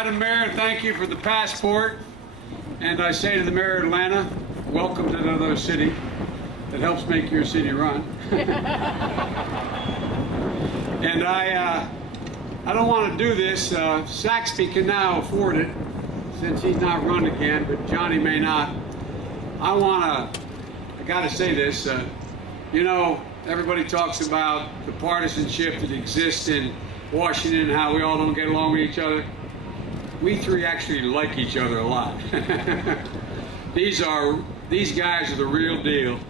Madam Mayor, thank you for the passport. And I say to the Mayor of Atlanta, welcome to another city that helps make your city run. And I don't want to do this. Saxby can now afford it since he's not run again, but Johnny may not. I got to say this. You know, everybody talks about the partisanship that exists in Washington and how we all don't get along with each other. We three actually like each other a lot. These guys are the real deal.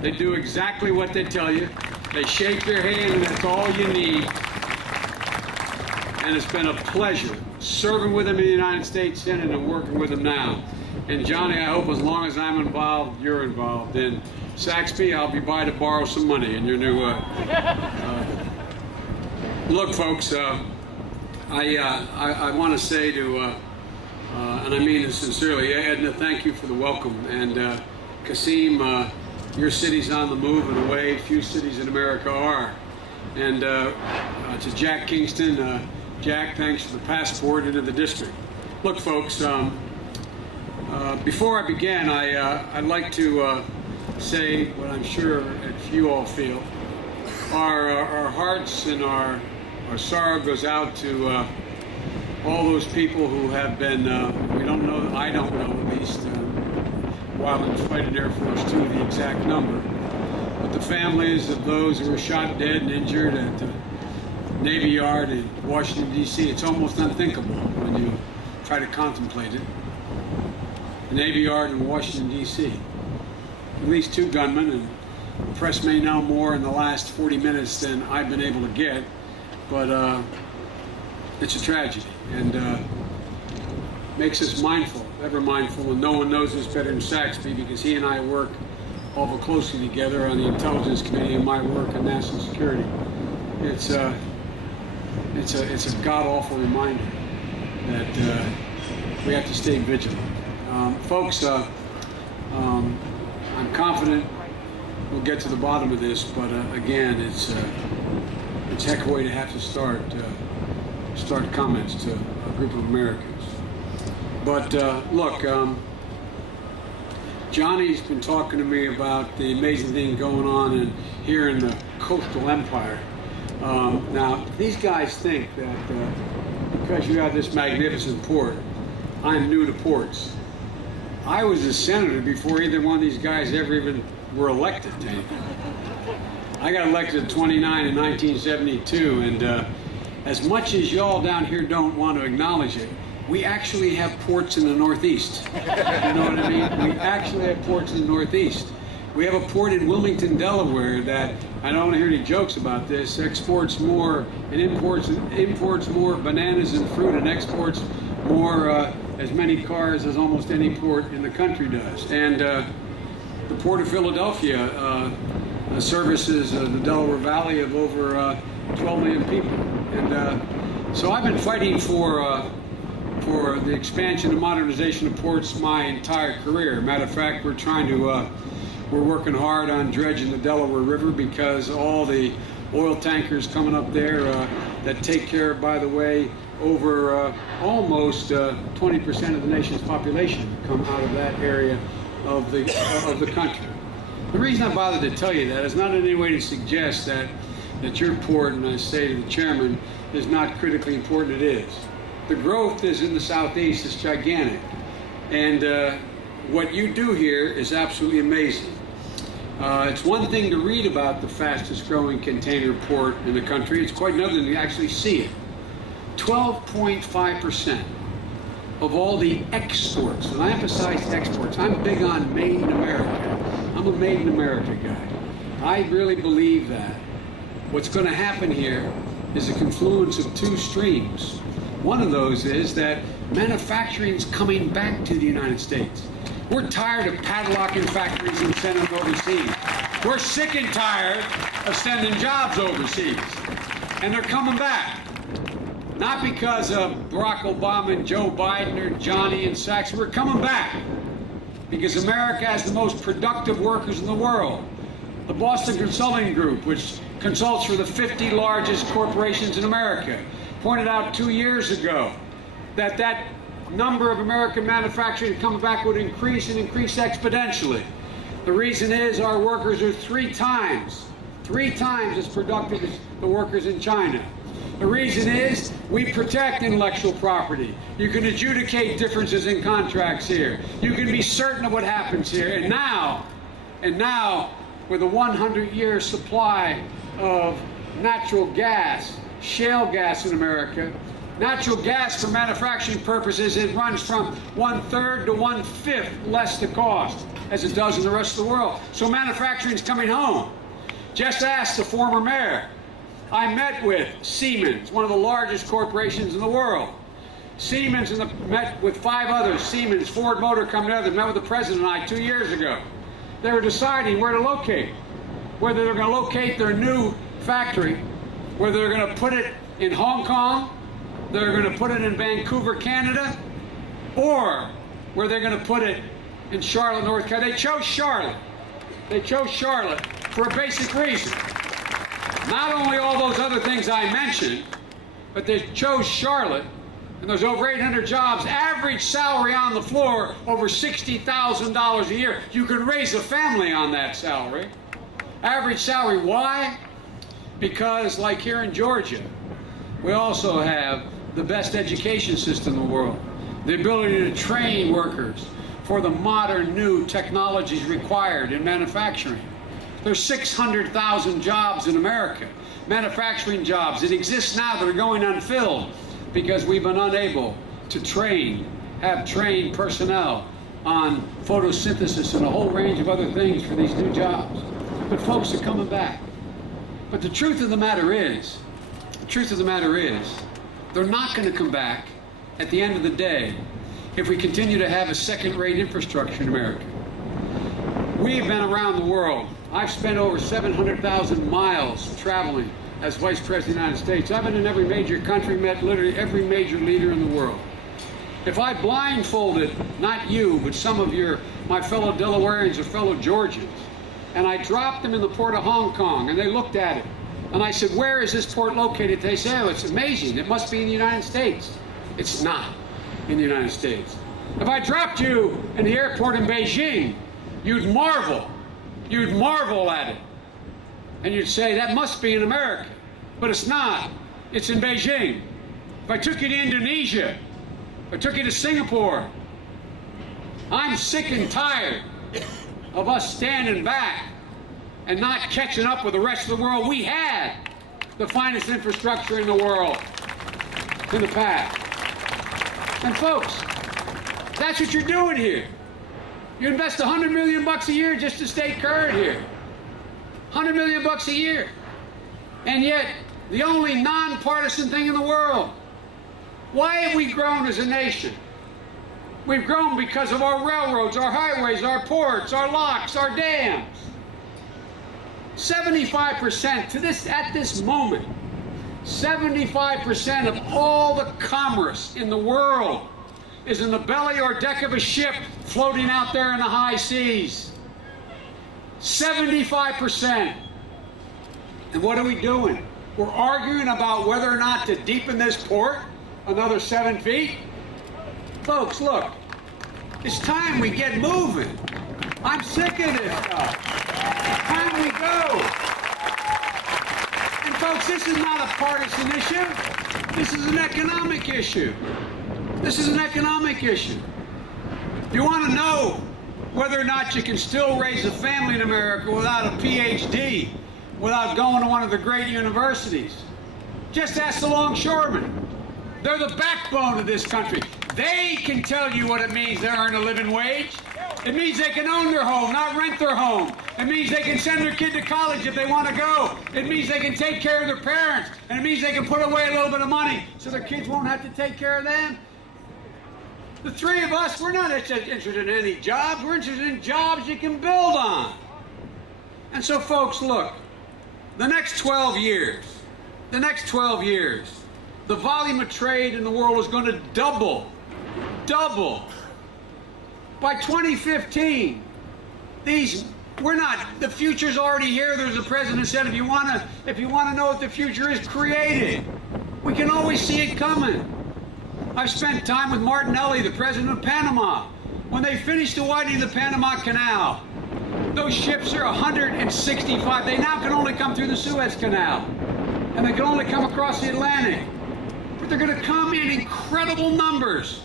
They do exactly what they tell you. They shake their hand and that's all you need. And it's been a pleasure serving with them in the United States Senate and working with them now. And Johnny, I hope as long as I'm involved, you're involved. And Saxby, I'll be by to borrow some money in your new... Look, folks, I want to say to, and I mean this sincerely, Edna, thank you for the welcome. And Kasim, your city's on the move in a way few cities in America are. And to Jack Kingston, Jack, thanks for the passport into the district. Look, folks, before I begin, I'd like to say what I'm sure you all feel. Our hearts and our sorrow goes out to all those people who have been, we don't know, I don't know at least, while in fighting Air Force Two, the exact number. But the families of those who were shot dead and injured at the Navy Yard in Washington, D.C., it's almost unthinkable when you try to contemplate it. The Navy Yard in Washington, D.C. At least 2 gunmen, and the press may know more in the last 40 minutes than I've been able to get. But it's a tragedy, and makes us mindful, ever mindful, and no one knows this better than Saxby because he and I work awful closely together on the Intelligence Committee and my work on national security. It's a god-awful reminder that we have to stay vigilant. Folks, I'm confident we'll get to the bottom of this, but again, it's a heck of a way to have to start comments to a group of Americans. But look, Johnny's been talking to me about the amazing thing going on here in the coastal empire. Now, these guys think that because you have this magnificent port, I'm new to ports. I was a senator before either one of these guys ever even were elected to anything. I got elected at 29 in 1972, and as much as y'all down here don't want to acknowledge it, we actually have ports in the Northeast. You know what I mean? We actually have ports in the Northeast. We have a port in Wilmington, Delaware that, I don't want to hear any jokes about this, exports more and imports more bananas and fruit and exports more, as many cars as almost any port in the country does. And the Port of Philadelphia services the Delaware Valley of over 12 million people. And so I've been fighting for the expansion and modernization of ports my entire career. Matter of fact, we're working hard on dredging the Delaware River because all the oil tankers coming up there that take care of, by the way, over almost 20% of the nation's population come out of that area of the country. The reason I bothered to tell you that is not in any way to suggest that your port, and I say to the chairman, is not critically important. It is. The growth is in the Southeast. It's gigantic. And what you do here is absolutely amazing. It's one thing to read about the fastest growing container port in the country. It's quite another thing to actually see it. 12.5% of all the exports, and I emphasize exports. I'm big on made in America. I'm a made in America guy. I really believe that. What's going to happen here is a confluence of 2 streams. One of those is that manufacturing is coming back to the United States. We're tired of padlocking factories and sending them overseas. We're sick and tired of sending jobs overseas. And they're coming back. Not because of Barack Obama and Joe Biden or Johnny and Saxby. We're coming back because America has the most productive workers in the world. The Boston Consulting Group, which consults for the 50 largest corporations in America, pointed out 2 years ago that number of American manufacturing coming back would increase and increase exponentially. The reason is our workers are three times as productive as the workers in China. The reason is we protect intellectual property. You can adjudicate differences in contracts here. You can be certain of what happens here. And now, with a 100-year supply of natural gas, shale gas in America, natural gas for manufacturing purposes, it runs from 1/3 to 1/5 less the cost as it does in the rest of the world. So manufacturing is coming home. Just ask the former mayor. I met with Siemens, one of the largest corporations in the world. Siemens met with 5 others, Siemens, Ford Motor Company, others, met with the president and I 2 years ago. They were deciding where to locate, whether they're going to locate their new factory, whether they're going to put it in Hong Kong, they're going to put it in Vancouver, Canada, or where they're going to put it in Charlotte, North Carolina. They chose Charlotte. They chose Charlotte for a basic reason. Not only all those other things I mentioned, but they chose Charlotte, and there's over 800 jobs, average salary on the floor over $60,000 a year. You can raise a family on that salary. Average salary, why? Because like here in Georgia, we also have the best education system in the world. The ability to train workers for the modern new technologies required in manufacturing. There's 600,000 jobs in America, manufacturing jobs that exist now that are going unfilled because we've been unable to have trained personnel on photosynthesis and a whole range of other things for these new jobs. But folks are coming back. But the truth of the matter is, they're not going to come back at the end of the day if we continue to have a second-rate infrastructure in America. We've been around the world. I've spent over 700,000 miles traveling as Vice President of the United States. I've been in every major country, met literally every major leader in the world. If I blindfolded, not you, but some of my fellow Delawareans or fellow Georgians, and I dropped them in the port of Hong Kong, and they looked at it, and I said, where is this port located? They say, oh, it's amazing. It must be in the United States. It's not in the United States. If I dropped you in the airport in Beijing, you'd marvel. You'd marvel at it. And you'd say, that must be in America. But it's not. It's in Beijing. If I took you to Indonesia, if I took you to Singapore, I'm sick and tired of us standing back and not catching up with the rest of the world. We had the finest infrastructure in the world in the past. And folks, that's what you're doing here. You invest $100 million a year just to stay current here. $100 million a year. And yet, the only nonpartisan thing in the world. Why have we grown as a nation? We've grown because of our railroads, our highways, our ports, our locks, our dams. 75% at this moment, 75% of all the commerce in the world is in the belly or deck of a ship floating out there in the high seas. 75%. And what are we doing? We're arguing about whether or not to deepen this port another 7 feet. Folks, look, it's time we get moving. I'm sick of this stuff. It's time we go. And folks, this is not a partisan issue. This is an economic issue. This is an economic issue. You want to know whether or not you can still raise a family in America without a PhD, without going to one of the great universities? Just ask the longshoremen. They're the backbone of this country. They can tell you what it means to earn a living wage. It means they can own their home, not rent their home. It means they can send their kid to college if they want to go. It means they can take care of their parents. And it means they can put away a little bit of money so their kids won't have to take care of them. The three of us, we're not interested in any jobs. We're interested in jobs you can build on. And so, folks, look, the next 12 years, the volume of trade in the world is going to double. By 2015, the future's already here. There's a president said, if you want to know what the future is, create it. We can always see it coming. I've spent time with Martinelli, the president of Panama, when they finished the widening of the Panama Canal. Those ships are 165. They now can only come through the Suez Canal, and they can only come across the Atlantic. But they're going to come in incredible numbers.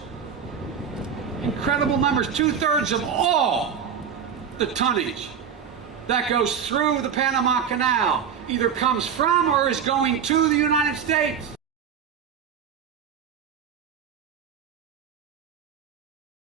Incredible numbers. 2/3 of all the tonnage that goes through the Panama Canal either comes from or is going to the United States.